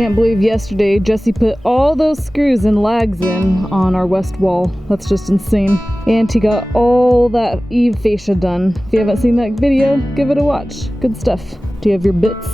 Can't believe yesterday Jesse put all those screws and lags in on our west wall. That's just insane. And he got all that eave fascia done. If you haven't seen that video, give it a watch. Good stuff. Do you have your bits?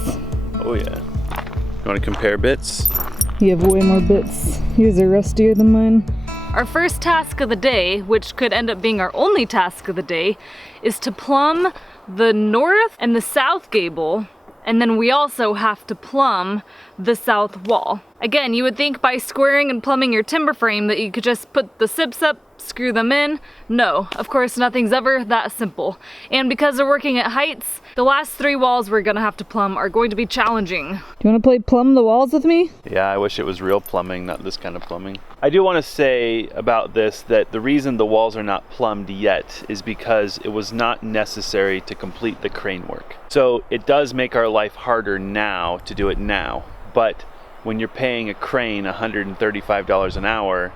Oh yeah. You want to compare bits? You have way more bits. Yours are rustier than mine. Our first task of the day, which could end up being our only task of the day, is to plumb the north and the south gable. And then we also have to plumb the south wall. Again, you would think by squaring and plumbing your timber frame that you could just put the sips up, screw them in. No, of course nothing's ever that simple. And because we're working at heights, the last 3 walls we're gonna have to plumb are going to be challenging. Do you wanna play plumb the walls with me? Yeah, I wish it was real plumbing, not this kind of plumbing. I do want to say about this that the reason the walls are not plumbed yet is because it was not necessary to complete the crane work. So it does make our life harder now to do it now, but when you're paying a crane $135 an hour,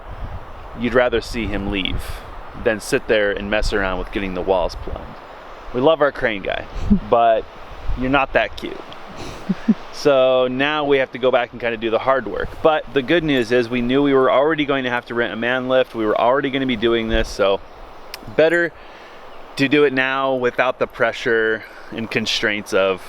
you'd rather see him leave than sit there and mess around with getting the walls plumbed. We love our crane guy, but you're not that cute. So now we have to go back and kind of do the hard work. But the good news is we knew we were already going to have to rent a man lift. We were already going to be doing this, so better to do it now without the pressure and constraints of.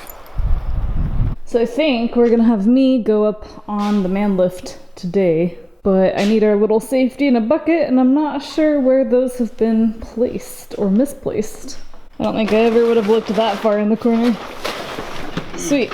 So I think we're gonna have me go up on the man lift today, but I need our little safety in a bucket and I'm not sure where those have been placed or misplaced. I don't think I ever would have looked that far in the corner. Sweet.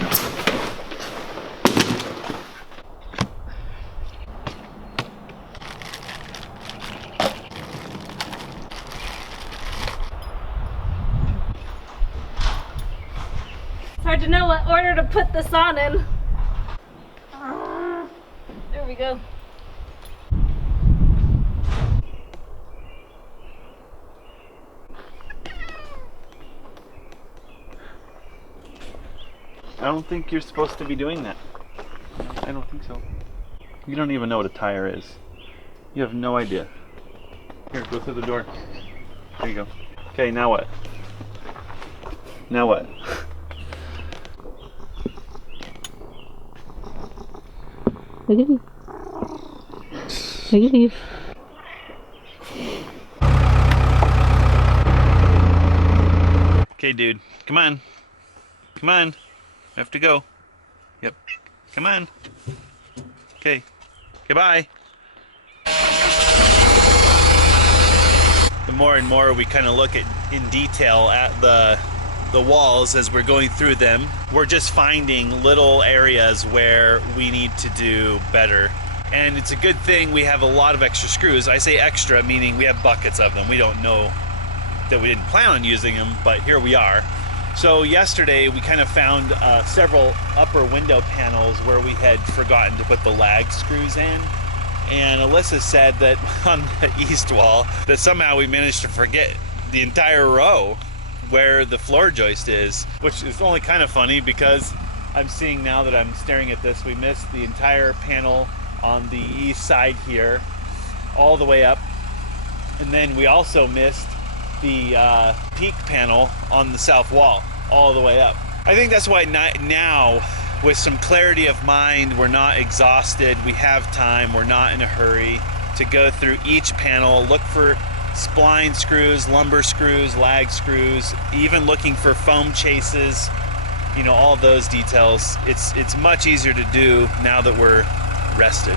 It's hard to know what order to put this on in. There we go. I don't think you're supposed to be doing that. I don't think so. You don't even know what a tire is. You have no idea. Here, go through the door. There you go. Okay, now what? Now what? Look at you. Look at you. Okay, dude. Come on. Come on. We have to go. Yep. Come on. Okay. Goodbye. The more and more we kind of look at in detail at the walls as we're going through them, we're just finding little areas where we need to do better. And it's a good thing we have a lot of extra screws. I say extra, meaning we have buckets of them. We don't know that we didn't plan on using them, but here we are. So yesterday we kind of found several upper window panels where we had forgotten to put the lag screws in. And Alyssa said that on the east wall that somehow we managed to forget the entire row where the floor joist is, which is only kind of funny because I'm seeing now that I'm staring at this, we missed the entire panel on the east side here all the way up, and then we also missed the peak panel on the south wall all the way up. I think that's why now with some clarity of mind, we're not exhausted, we have time, we're not in a hurry to go through each panel, look for spline screws, lumber screws, lag screws, even looking for foam chases, you know, all those details. It's much easier to do now that we're rested.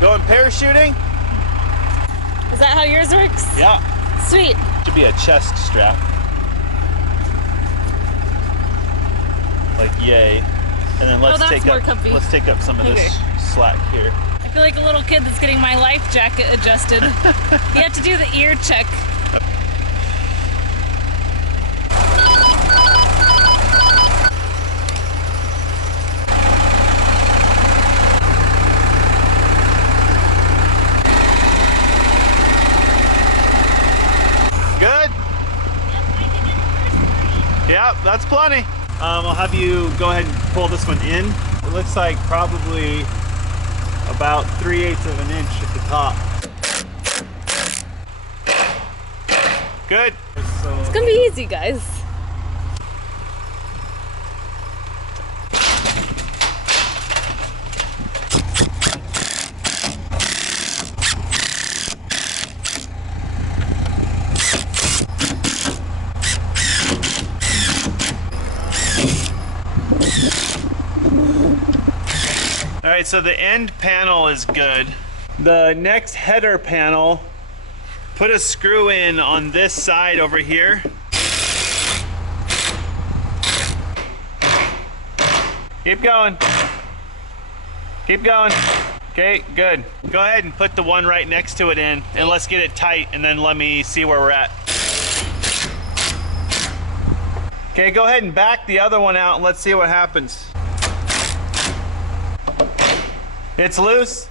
Going parachuting? Is that how yours works? Yeah. Sweet. Should be a chest strap. Like yay. And then let's take up some of this slack here. I feel like a little kid that's getting my life jacket adjusted. You have to do the ear check. Good? Yep, that's plenty. I'll have you go ahead and pull this one in. It looks like probably about 3/8 of an inch at the top. Good. It's gonna be easy, guys. right, so the end panel is good. The next header panel, put a screw in on this side over here. Keep going. Keep going. Okay, good. Go ahead and put the one right next to it in, and let's get it tight, and then let me see where we're at. Okay, go ahead and back the other one out, and let's see what happens. It's loose.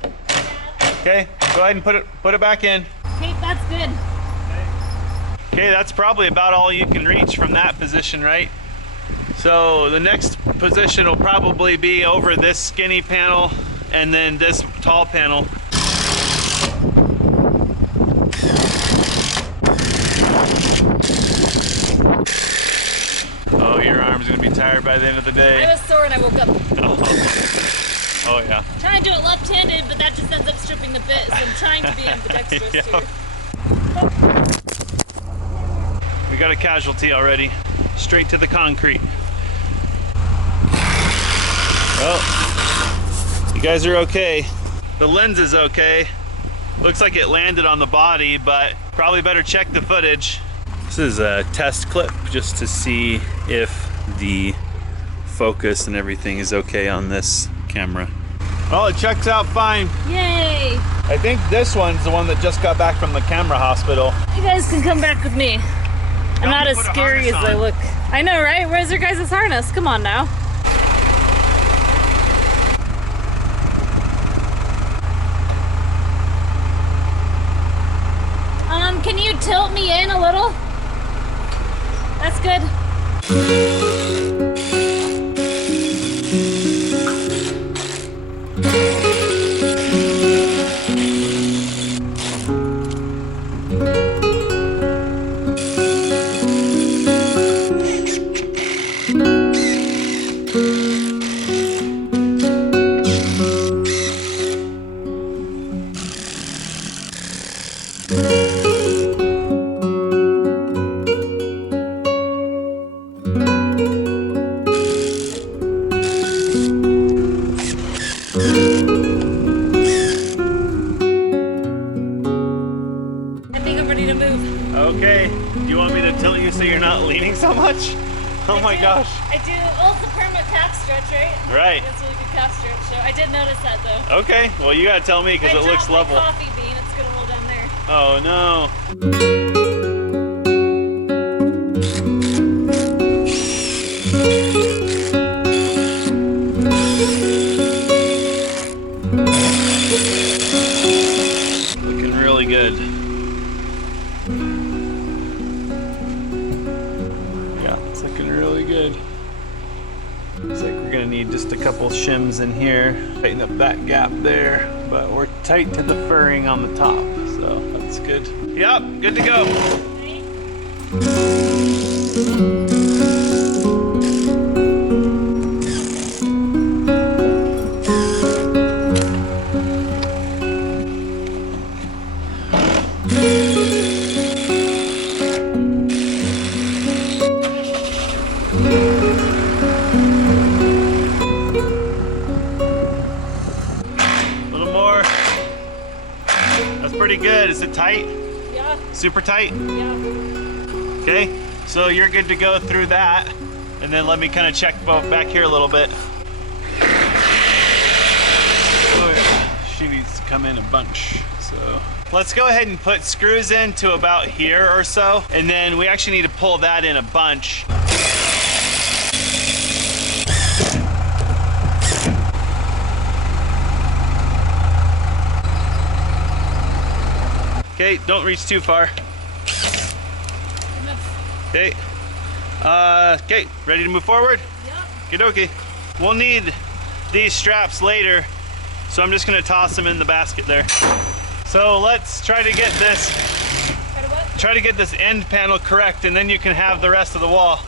Okay, go ahead and put it back in. Okay, that's good. Okay, that's probably about all you can reach from that position, right? So the next position will probably be over this skinny panel and then this tall panel. Oh, your arm's gonna be tired by the end of the day. I was sore and I woke up. Oh yeah. Trying to do it left-handed, but that just ends up stripping the bit, so I'm trying to be ambidextrous Yep. too. We got a casualty already. Straight to the concrete. Well, you guys are okay. The lens is okay. Looks like it landed on the body, but probably better check the footage. This is a test clip just to see if the focus and everything is okay on this camera. Well, it checks out fine. Yay! I think this one's the one that just got back from the camera hospital. You guys can come back with me. I'm not as put a scary as harness I on. look. I know, right? Where's your guys' harness? Come on now. Can you tilt me in a little? That's good. I think I'm ready to move. Okay, do you want me to tilt you so you're not leaning so much? Oh my gosh. I do. Oh, it's a permanent calf stretch, right? Right. That's a really good calf stretch. So I did notice that though. Okay, well you gotta tell me because it looks level. My coffee bean. It's gonna roll down there. Oh no. Looking really good. Yeah, it's looking really good. Looks like we're gonna need just a couple shims in here, tighten up that gap there, but we're tight to the furring on the top, so that's good. Yep, good to go. A little more. That's pretty good. Is it tight? Yeah. Super tight? Yeah. Okay, so you're good to go through that. And then let me kind of check both back here a little bit. Oh yeah, she needs to come in a bunch, so. Let's go ahead and put screws in to about here or so. And then we actually need to pull that in a bunch. Okay, don't reach too far. Okay. Okay, ready to move forward? Yep. Okie dokie. We'll need these straps later, so I'm just gonna toss them in the basket there. So let's try to get this end panel correct, and then you can have the rest of the wall.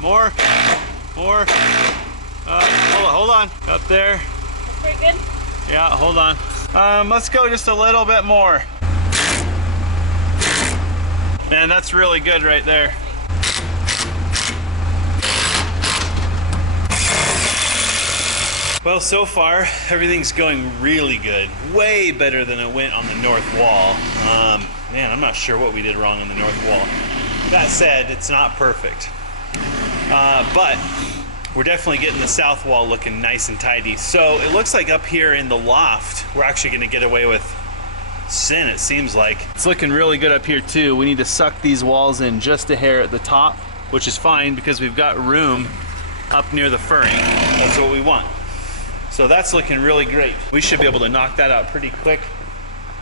More. Hold on. Up there. That's pretty good. Yeah, hold on. Let's go just a little bit more. Man, that's really good right there. Well, so far, everything's going really good. Way better than it went on the north wall. Man, I'm not sure what we did wrong on the north wall. That said, it's not perfect. But we're definitely getting the south wall looking nice and tidy. So it looks like up here in the loft, we're actually gonna get away with sin, it seems like. It's looking really good up here too. We need to suck these walls in just a hair at the top, which is fine because we've got room up near the furring. That's what we want. So that's looking really great. We should be able to knock that out pretty quick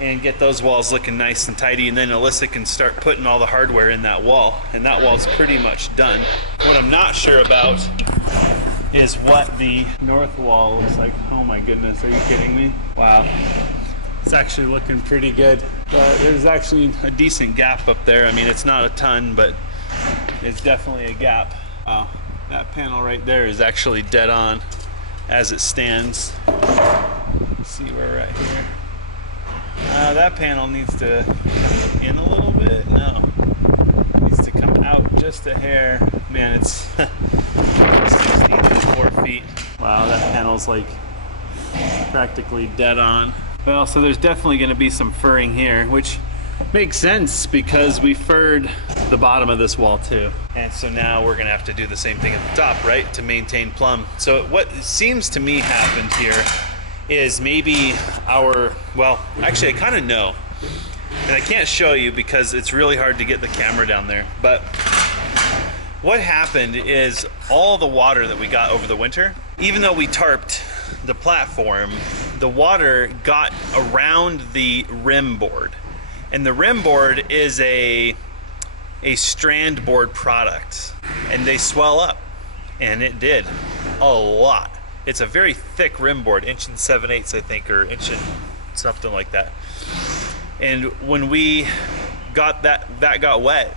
and get those walls looking nice and tidy, and then Alyssa can start putting all the hardware in that wall, and that wall's pretty much done. What I'm not sure about is what the north wall looks like. Oh my goodness, are you kidding me? Wow. It's actually looking pretty good. There's actually a decent gap up there. I mean, it's not a ton, but it's definitely a gap. Wow, that panel right there is actually dead on as it stands. Let's see where we're at here. That panel needs to come in a little bit. No, it needs to come out just a hair. Man, it's 64 feet. Wow, that panel's like practically dead on. Well, so there's definitely going to be some furring here, which makes sense because we furred the bottom of this wall too. And so now we're going to have to do the same thing at the top, right, to maintain plumb. So what seems to me happened here is maybe well, actually I kind of know. And I can't show you because it's really hard to get the camera down there. But what happened is all the water that we got over the winter, even though we tarped the platform, the water got around the rim board. And the rim board is a strand board product, and they swell up, and it did a lot. It's a very thick rim board, 1 7/8 I think, or inch and something like that. And when we got that got wet,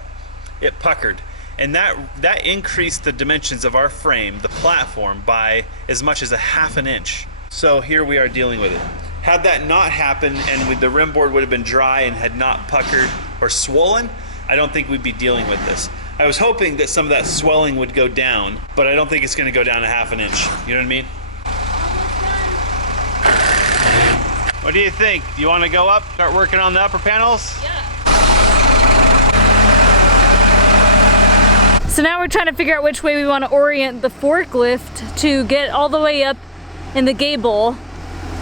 it puckered, and that increased the dimensions of our frame, the platform, by as much as a 1/2 inch. So here we are dealing with it. Had that not happened and the rim board would have been dry and had not puckered or swollen, I don't think we'd be dealing with this. I was hoping that some of that swelling would go down, but I don't think it's going to go down a 1/2 inch. You know what I mean? What do you think? Do you want to go up, start working on the upper panels? Yeah. So now we're trying to figure out which way we want to orient the forklift to get all the way up in the gable.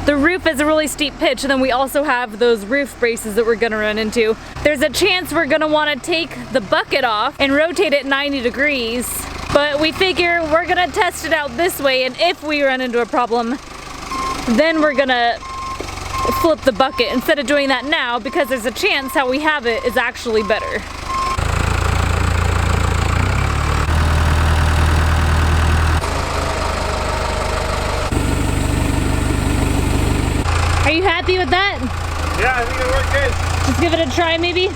The roof is a really steep pitch, and then we also have those roof braces that we're gonna run into. There's a chance we're gonna wanna take the bucket off and rotate it 90 degrees, but we figure we're gonna test it out this way, and if we run into a problem, then we're gonna flip the bucket instead of doing that now, because there's a chance how we have it is actually better. Are you happy with that? Yeah, I think it worked good. Just give it a try maybe?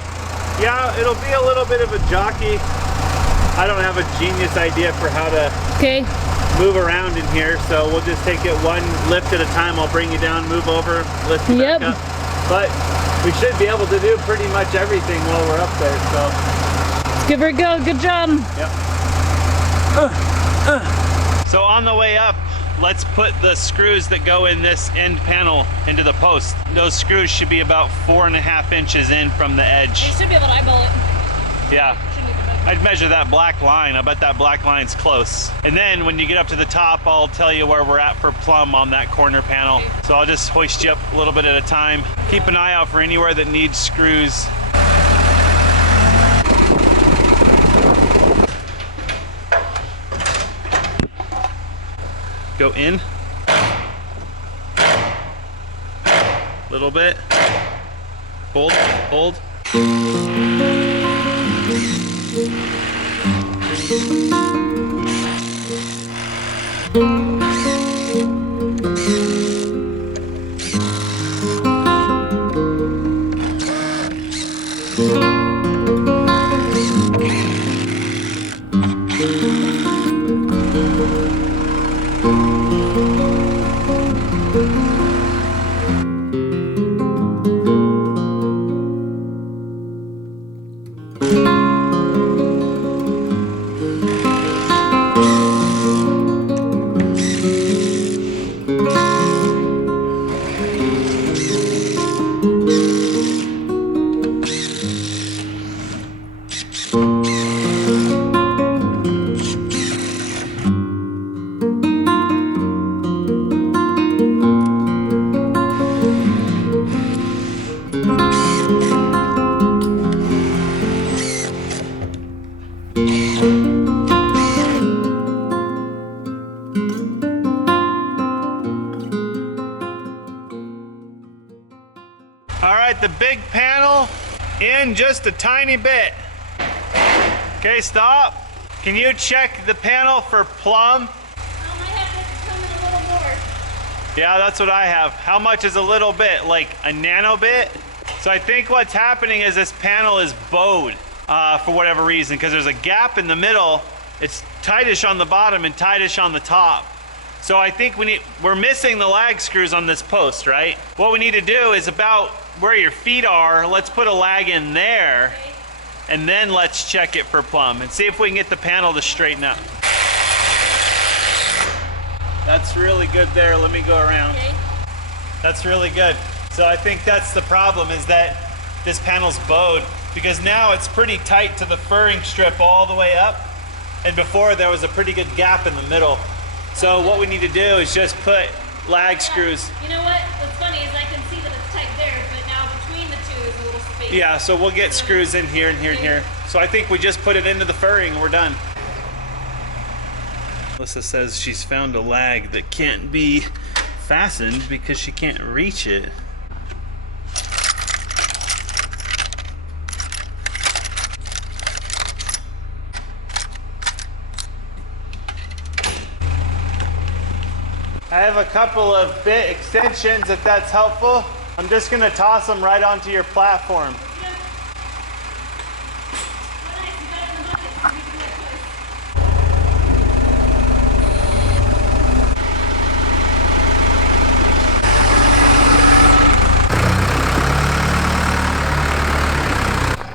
Yeah, it'll be a little bit of a jockey. I don't have a genius idea for how to move around in here, so we'll just take it one lift at a time. I'll bring you down, move over, lift you back up. But we should be able to do pretty much everything while we're up there, so. Let's give her a go, good job. Yep. So on the way up, let's put the screws that go in this end panel into the post. Those screws should be about 4.5 inches in from the edge. You should be able to eyeball it. Yeah. I'd measure that black line. I bet that black line's close. And then when you get up to the top, I'll tell you where we're at for plumb on that corner panel. Okay. So I'll just hoist you up a little bit at a time. Keep an eye out for anywhere that needs screws. Go in. Little bit. Hold, hold. All right, the big panel in just a tiny bit. Okay, stop. Can you check the panel for plumb? I have it come in a little more. Yeah, that's what I have. How much is a little bit? Like a nano bit? So I think what's happening is this panel is bowed for whatever reason, because there's a gap in the middle. It's tightish on the bottom and tightish on the top. So I think we're missing the lag screws on this post, right? What we need to do is about where your feet are, let's put a lag in there, and then let's check it for plumb and see if we can get the panel to straighten up. That's really good there. Let me go around. Okay. That's really good. So I think that's the problem, is that this panel's bowed, because now it's pretty tight to the furring strip all the way up, and before there was a pretty good gap in the middle. So what we need to do is just put lag screws. You know what? What's funny is I can see that it's tight there, but now between the two is a little space. Yeah, so we'll get screws in here and here and here. So I think we just put it into the furring and we're done. Alyssa says she's found a lag that can't be fastened because she can't reach it. I have a couple of bit extensions if that's helpful. I'm just gonna toss them right onto your platform.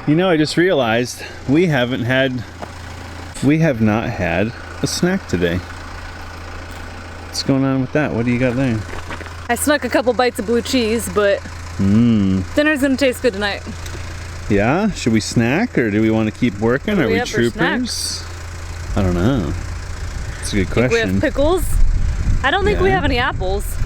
You know, I just realized we have not had a snack today. What's going on with that? What do you got there? I snuck a couple bites of blue cheese, but dinner's gonna taste good tonight. Yeah? Should we snack, or do we want to keep working? Are we troopers? I don't know. That's a good question. We have pickles. I don't think we have any apples.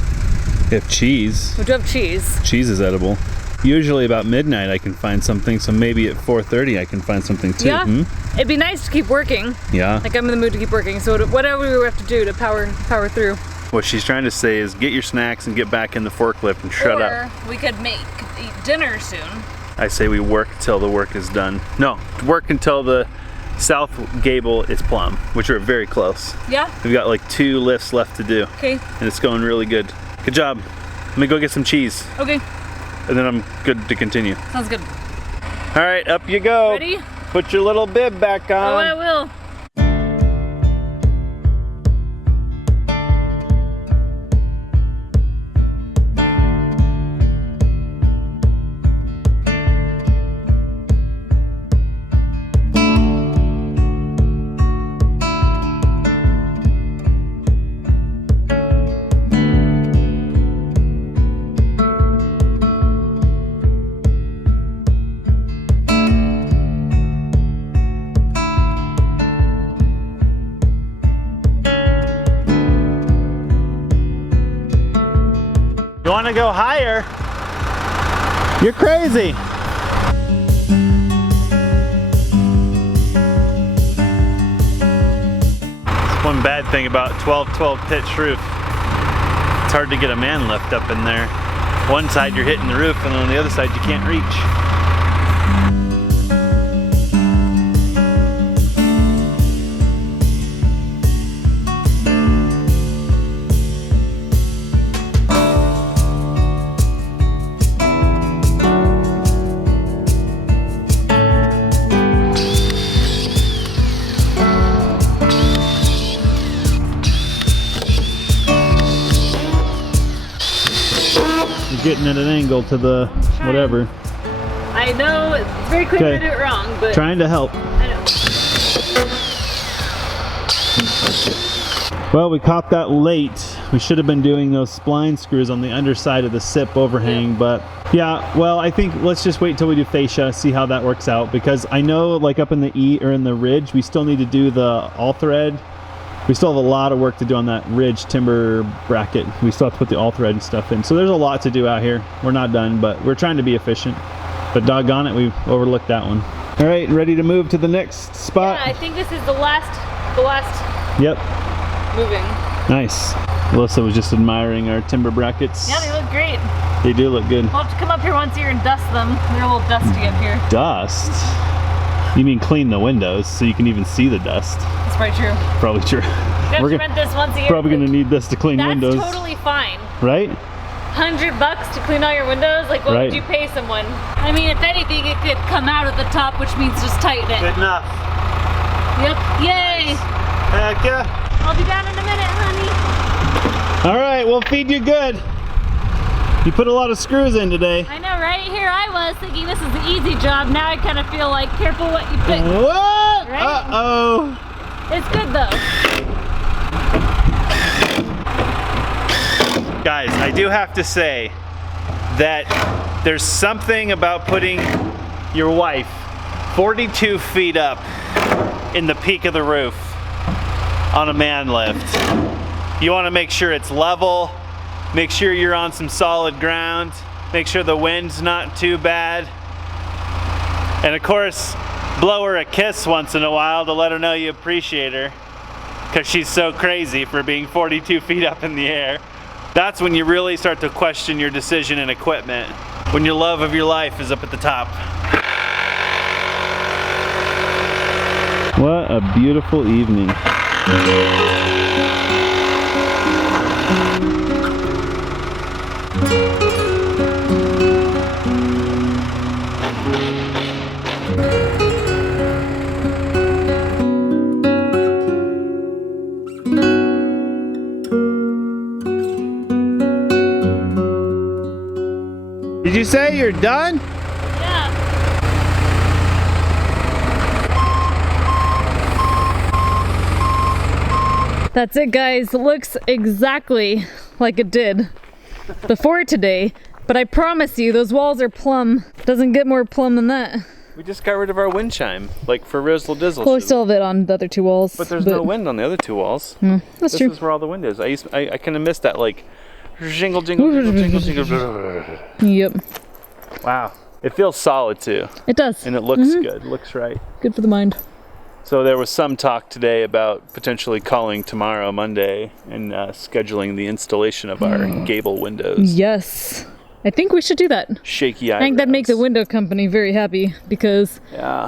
We have cheese. We do have cheese. Cheese is edible. Usually about midnight I can find something, so maybe at 4:30 I can find something too. Yeah, it'd be nice to keep working. Yeah. Like I'm in the mood to keep working, so whatever we have to do to power through. What she's trying to say is get your snacks and get back in the forklift and shut up. Or we could eat dinner soon. I say we work till the work is done. No, work until the south gable is plumb, which are very close. Yeah. We've got like 2 lifts left to do. Okay. And it's going really good. Good job. Let me go get some cheese. Okay. And then I'm good to continue. Sounds good. All right, up you go. Ready? Put your little bib back on. Oh, I will. You want to go higher? You're crazy. That's one bad thing about 12-12 pitch roof. It's hard to get a man lift up in there. One side you're hitting the roof, and on the other side you can't reach. Getting at an angle to the whatever. I know it's very quick to do it wrong, but trying to help. I know. Well, we caught that late. We should have been doing those spline screws on the underside of the SIP overhang, but yeah, well, I think let's just wait till we do fascia, see how that works out, because I know like up in the E or in the ridge, we still need to do the all thread. We still have a lot of work to do on that ridge timber bracket. We still have to put the all thread and stuff in. So there's a lot to do out here. We're not done, but we're trying to be efficient. But doggone it, we overlooked that one. All right, ready to move to the next spot? Yeah, I think this is the last. Yep. Moving. Nice. Alyssa was just admiring our timber brackets. Yeah, they look great. They do look good. We'll have to come up here once a year and dust them. They're a little dusty up here. Dust? You mean clean the windows so you can even see the dust? That's probably true. Probably true. We have to rent this once a year. Probably gonna need this to clean windows. That's totally fine. Right? $100 to clean all your windows? Like, what would you pay someone? I mean, if anything, it could come out at the top, which means just tighten it. Good enough. Yep. Yay. Heck yeah. I'll be down in a minute, honey. All right, we'll feed you good. You put a lot of screws in today. I know, right? Here I was thinking this is the easy job. Now I kind of feel like, careful what you pick. What? Right? Uh-oh. It's good though. Guys, I do have to say that there's something about putting your wife 42 feet up in the peak of the roof on a man lift. You want to make sure it's level, make sure you're on some solid ground, make sure the wind's not too bad, and of course, blow her a kiss once in a while to let her know you appreciate her, because she's so crazy for being 42 feet up in the air. That's when you really start to question your decision and equipment, when your love of your life is up at the top. What a beautiful evening. Did you say you're done? Yeah. That's it, guys. It looks exactly like it did before today, but I promise you those walls are plumb. Doesn't get more plumb than that. We just got rid of our wind chime, like for Rizzle Dizzle. Well, we still have it on the other two walls. But there's no wind on the other two walls. That's true. This is where all the wind is. I kind of missed that, like, jingle, jingle, jingle, jingle, jingle. Yep. Wow. It feels solid too. It does. And it looks good. Looks right. Good for the mind. So there was some talk today about potentially calling tomorrow, Monday, and scheduling the installation of our gable windows. Yes. I think we should do that. Shaky eyebrows. I think that'd make the window company very happy because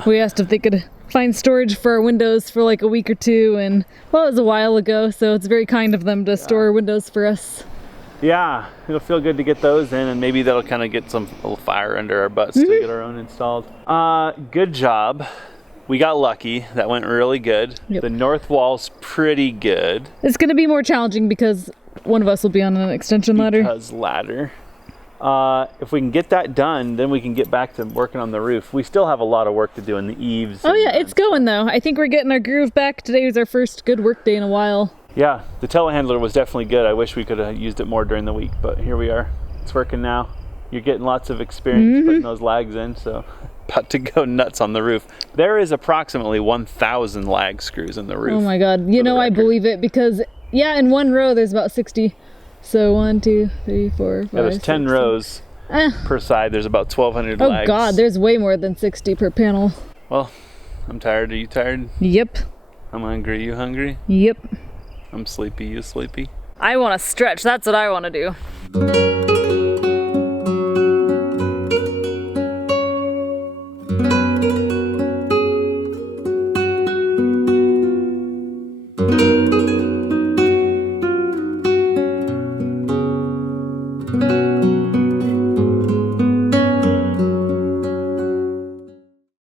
we asked if they could find storage for our windows for like a week or two, and well, it was a while ago, so it's very kind of them to store windows for us. Yeah, it'll feel good to get those in, and maybe that'll kind of get some little fire under our butts to get our own installed. Good job. We got lucky. That went really good. Yep. The north wall's pretty good. It's going to be more challenging because one of us will be on an extension ladder. Because ladder. If we can get that done, then we can get back to working on the roof. We still have a lot of work to do in the eaves. Oh yeah, it's going though. I think we're getting our groove back. Today was our first good work day in a while. Yeah, the telehandler was definitely good. I wish we could have used it more during the week, but here we are. It's working now. You're getting lots of experience putting those lags in, so about to go nuts on the roof. There is approximately 1,000 lag screws in the roof. Oh my God. You know, I believe it because, yeah, in one row there's about 60. So 1, 2, 3, 4, 5, yeah, there's 10 6, rows per side. There's about 1,200 lags. Oh God, there's way more than 60 per panel. Well, I'm tired. Are you tired? Yep. I'm hungry. You hungry? Yep. I'm sleepy. You sleepy? I want to stretch. That's what I want to do.